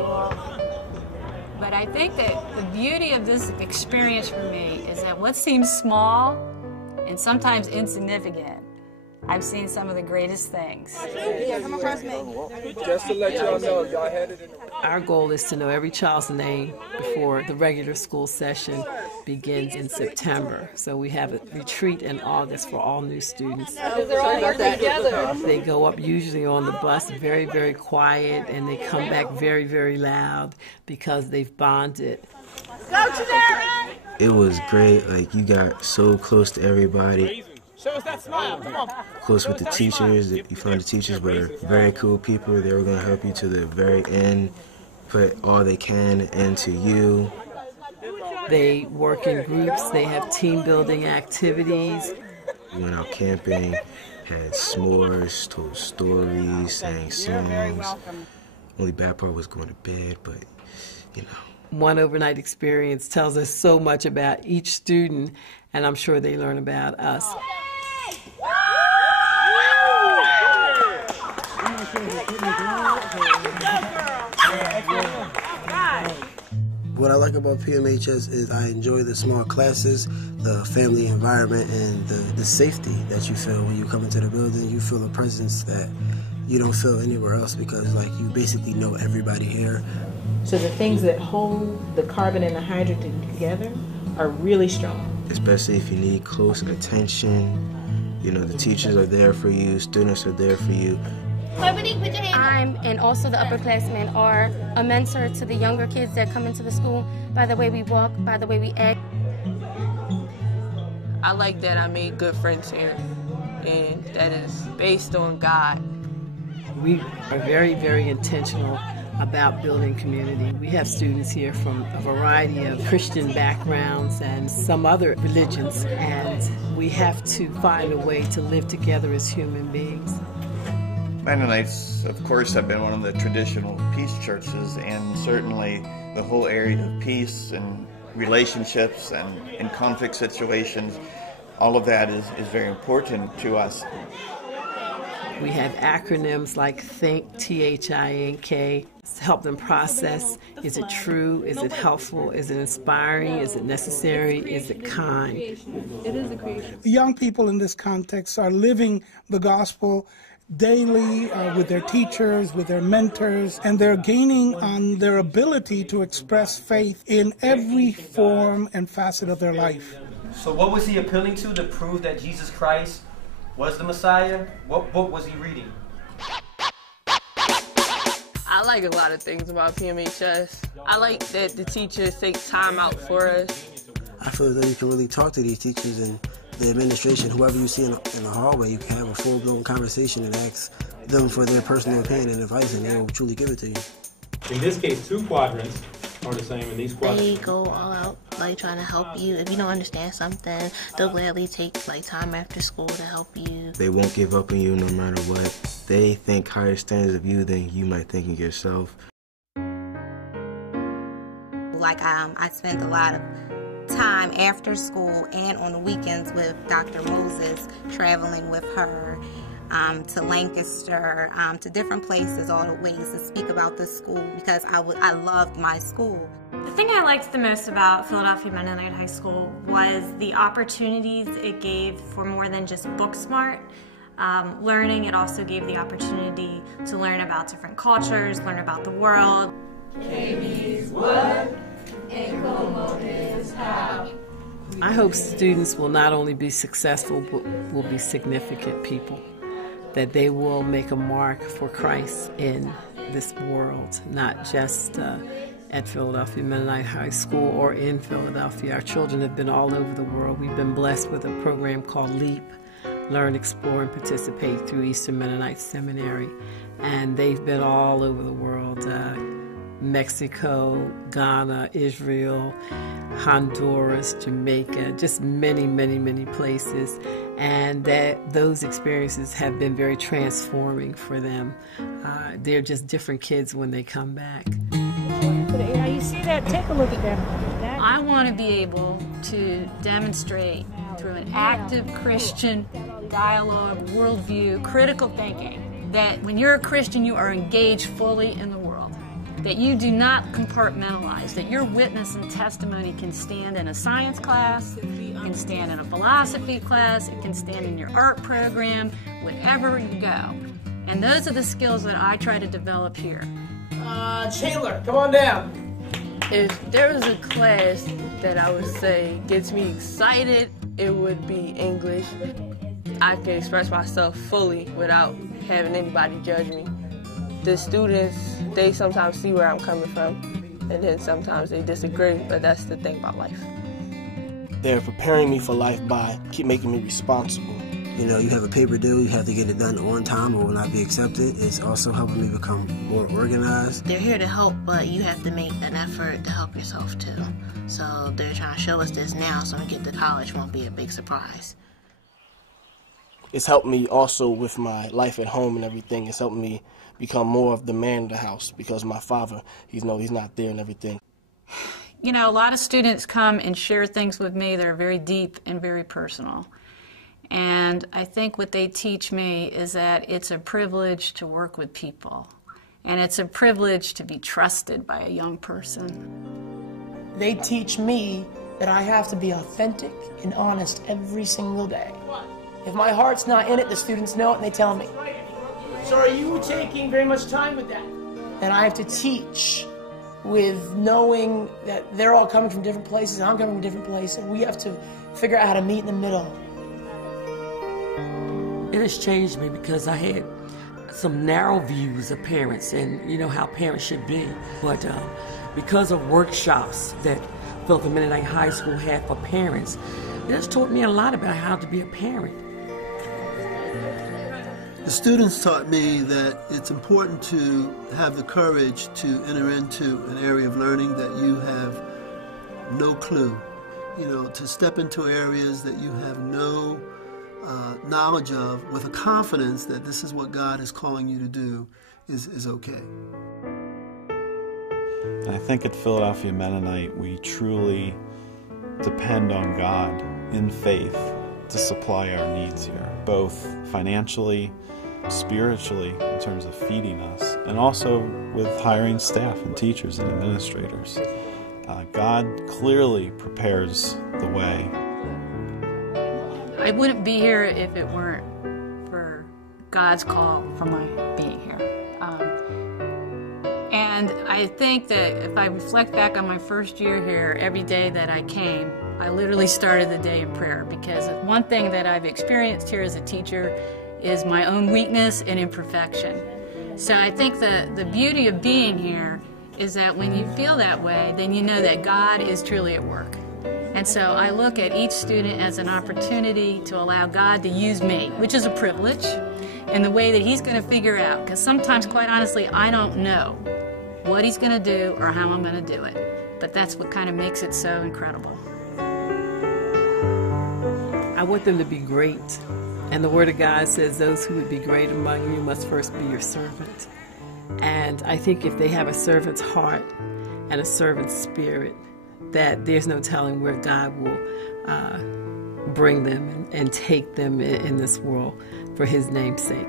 school. But I think that the beauty of this experience for me is that what seems small and sometimes insignificant, I've seen some of the greatest things. Come across me. Just to let y'all know, y'all had it in the... Our goal is to know every child's name before the regular school session begins in September. So we have a retreat in August for all new students. They're all working together. They go up usually on the bus very, very quiet, and they come back very, very loud because they've bonded. Go to that! It was great. Like, you got so close to everybody. Show us that smile. Come on. Close with the teachers. You found the teachers were very cool people. They were going to help you to the very end, put all they can into you. They work in groups. They have team building activities. We went out camping, had s'mores, told stories, sang songs. Only bad part was going to bed, but, you know. One overnight experience tells us so much about each student, and I'm sure they learn about us. What I like about PMHS is I enjoy the small classes, the family environment, and the safety that you feel when you come into the building. You feel a presence that you don't feel anywhere else because, like, you basically know everybody here. So the things that hold the carbon and the hydrogen together are really strong. Especially if you need close attention. You know, the teachers are there for you, students are there for you. I'm, and also the upperclassmen, are a mentor to the younger kids that come into the school by the way we walk, by the way we act. I like that I made good friends here, and that is based on God. We are very, very intentional about building community. We have students here from a variety of Christian backgrounds and some other religions, and we have to find a way to live together as human beings. Mennonites, of course, have been one of the traditional peace churches, and certainly the whole area of peace and relationships and in conflict situations, all of that is very important to us. We have acronyms like THINK, T-H-I-N-K, to help them process, is it true, is it helpful, is it inspiring, is it necessary, is it kind? It is a creation. The young people in this context are living the gospel daily with their teachers, with their mentors, and they're gaining on their ability to express faith in every form and facet of their life. So what was he appealing to prove that Jesus Christ was the Messiah? What book was he reading? I like a lot of things about PMHS. I like that the teachers take time out for us. I feel that you can really talk to these teachers and the administration, whoever you see in the hallway. You can have a full-blown conversation and ask them for their personal opinion and advice, and they will truly give it to you. In this case, 2 quadrants are the same in these quadrants. They go all out, like, trying to help you. If you don't understand something, they'll gladly take, like, time after school to help you. They won't give up on you no matter what. They think higher standards of you than you might think of yourself. Like, I spent a lot of time after school and on the weekends with Dr. Moses, traveling with her to Lancaster, to different places, all the ways to speak about this school because I loved my school. The thing I liked the most about Philadelphia Mennonite High School was the opportunities it gave for more than just book smart learning. It also gave the opportunity to learn about different cultures, learn about the world. KB's what? And como is how. I hope students will not only be successful, but will be significant people, that they will make a mark for Christ in this world, not just at Philadelphia Mennonite High School or in Philadelphia. Our children have been all over the world. We've been blessed with a program called LEAP, Learn, Explore, and Participate through Eastern Mennonite Seminary, and they've been all over the world. Mexico, Ghana, Israel, Honduras, Jamaica, just many, many, many places. And those experiences have been very transforming for them. They're just different kids when they come back. Now you see that? Take a look at that. I want to be able to demonstrate through an active Christian dialogue, worldview, critical thinking, that when you're a Christian, you are engaged fully in the world. that you do not compartmentalize, that your witness and testimony can stand in a science class, it can stand in a philosophy class, it can stand in your art program, wherever you go. And those are the skills that I try to develop here. Chandler, come on down. If there was a class that I would say gets me excited, it would be English. I can express myself fully without having anybody judge me. The students, they sometimes see where I'm coming from, and then sometimes they disagree, but that's the thing about life. They're preparing me for life by keep making me responsible. You know, you have a paper due, you have to get it done on time or will not be accepted. It's also helping me become more organized. They're here to help, but you have to make an effort to help yourself too. So they're trying to show us this now so when we get to college it won't be a big surprise. It's helped me also with my life at home and everything. It's helped me become more of the man of the house because my father, he's not there and everything. You know, a lot of students come and share things with me that are very deep and very personal. And I think what they teach me is that it's a privilege to work with people. And it's a privilege to be trusted by a young person. They teach me that I have to be authentic and honest every single day. If my heart's not in it, the students know it and they tell me. So are you taking very much time with that? And I have to teach with knowing that they're all coming from different places and I'm coming from different places, and we have to figure out how to meet in the middle. It has changed me because I had some narrow views of parents and you know how parents should be. But because of workshops that Philadelphia Mennonite High School had for parents, it has taught me a lot about how to be a parent. The students taught me that it's important to have the courage to enter into an area of learning that you have no clue. You know, to step into areas that you have no knowledge of with a confidence that this is what God is calling you to do is okay. And I think at Philadelphia Mennonite we truly depend on God in faith to supply our needs here, both financially, spiritually in terms of feeding us, and also with hiring staff and teachers and administrators. God clearly prepares the way. I wouldn't be here if it weren't for God's call for my being here. And I think that if I reflect back on my first year here, every day that I came, I literally started the day in prayer, because one thing that I've experienced here as a teacher is my own weakness and imperfection. So I think the beauty of being here is that when you feel that way, then you know that God is truly at work. And so I look at each student as an opportunity to allow God to use me, which is a privilege, in the way that He's going to figure out. Because sometimes, quite honestly, I don't know what He's going to do or how I'm going to do it. But that's what kind of makes it so incredible. I want them to be great. And the Word of God says those who would be great among you must first be your servant. And I think if they have a servant's heart and a servant's spirit, that there's no telling where God will bring them and take them in this world for His name's sake.